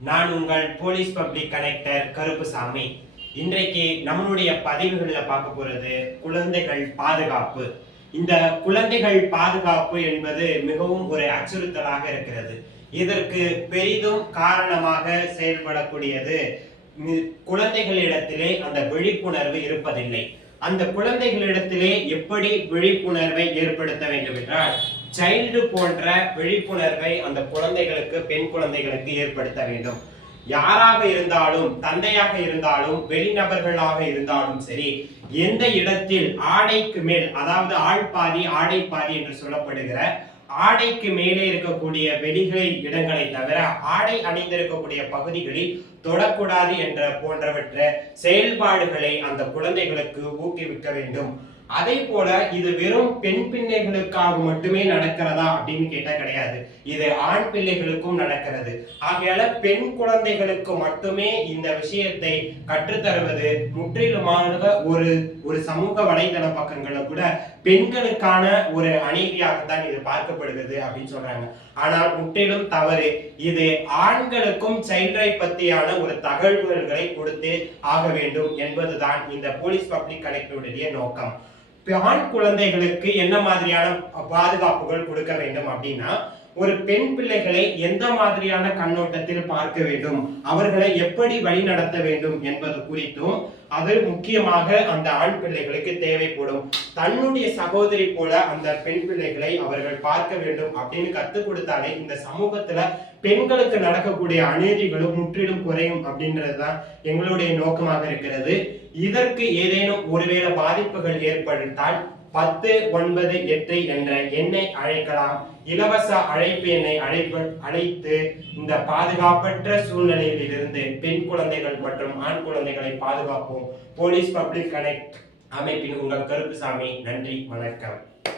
நான் உங்கள் police public connector Karuppusamy. இன்றைக்கு நம்மளுடைய பதிவுகளில் பார்க்க போறது குழந்தைகள் பாதுகாப்பு. இந்த குழந்தைகள் பாதுகாப்பு என்பது மிகவும் ஒரு அச்சுறுத்தலாக இருக்கிறது. இதற்கு பெரிதும் காரணமாக செயல்படக்கூடியது குழந்தைகளிடத்திலே அந்த விழிப்புணர்வு இருப்பதில்லை. அந்த குழந்தைகளிடத்திலே எப்படி விழிப்புணர்வை ஏற்படுத்த வேண்டும் என்றால், சைல்டு போன்ற விழிப்புணர்வை அந்த குழந்தைகளுக்கு, பெண் குழந்தைகளுக்கு ஏற்படுத்த வேண்டும். யாராக இருந்தாலும், தந்தையாக இருந்தாலும், வெளிநபர்களாக இருந்தாலும் சரி, எந்த இடத்தில் ஆடைக்கு மேல், அதாவது ஆள் பாதி ஆடை பாதி என்று சொல்லப்படுகிற ஆடைக்கு மேலே இருக்கக்கூடிய வெளிகளை இடங்களை தவிர ஆடை அணிந்திருக்கக்கூடிய பகுதிகளில் தொடக்கூடாது என்ற போன்றவற்றை செயல்பாடுகளை அந்த குழந்தைகளுக்கு ஊக்குவிக்க வேண்டும். அதே போல இது வெறும் பெண் பிள்ளைகளுக்காக மட்டுமே நடக்கிறதா அப்படின்னு கேட்டா கிடையாது. இது ஆண் பிள்ளைகளுக்கும் நடக்கிறது. ஆகையால பெண் குழந்தைகளுக்கு மட்டுமே இந்த விஷயத்தை கற்றுத்தருவது முற்றிலுமாக ஒரு சமூக வலைதள பக்கங்கள்ல கூட பெண்களுக்கான ஒரு அநீதியாகத்தான் இது பார்க்கப்படுகிறது அப்படின்னு சொல்றாங்க. ஆனால் முற்றிலும் தவறு. இது ஆண்களுக்கும் சைல்ட்ரை பத்தியான ஒரு தகவல்களை கொடுத்து ஆக வேண்டும் என்பதுதான் இந்த போலீஸ் பப்ளிக் கனெக்டருடைய நோக்கம். ஆண் குழந்தைகளுக்கு என்ன மாதிரியான பாதுகாப்புகள் கொடுக்க வேண்டும் அப்படின்னா, ஒரு பெண் பிள்ளைகளை எந்த மாதிரியான கண்ணோட்டத்தில் பார்க்க வேண்டும், அவர்களை எப்படி வழி நடத்த வேண்டும் என்பது குறித்தும் அது முக்கியமாக அந்த ஆண் பிள்ளைகளுக்கு தேவைப்படும். தன்னுடைய சகோதரி போல அந்த பெண் பிள்ளைகளை அவர்கள் பார்க்க வேண்டும் அப்படின்னு கத்துக் கொடுத்தாலே இந்த சமூகத்துல பெண்களுக்கு நடக்கக்கூடிய அநீதிகளும் முற்றிலும் குறையும் அப்படின்றதுதான் எங்களுடைய நோக்கமாக இருக்கிறது. இதற்கு ஏதேனும் ஒருவேளை பாதிப்புகள் ஏற்பட்டால் 1098 என்ற எண்ணை அழைக்கலாம். இலவச அழைப்பு எண்ணை அழைத்து இந்த பாதுகாப்பற்ற சூழ்நிலையில் இருந்து பெண் குழந்தைகள் மற்றும் ஆண் குழந்தைகளை பாதுகாப்போம். போலீஸ் பப்ளிக் கனெக்ட் அமைப்பின் உங்கள் கருப்புசாமி. நன்றி, வணக்கம்.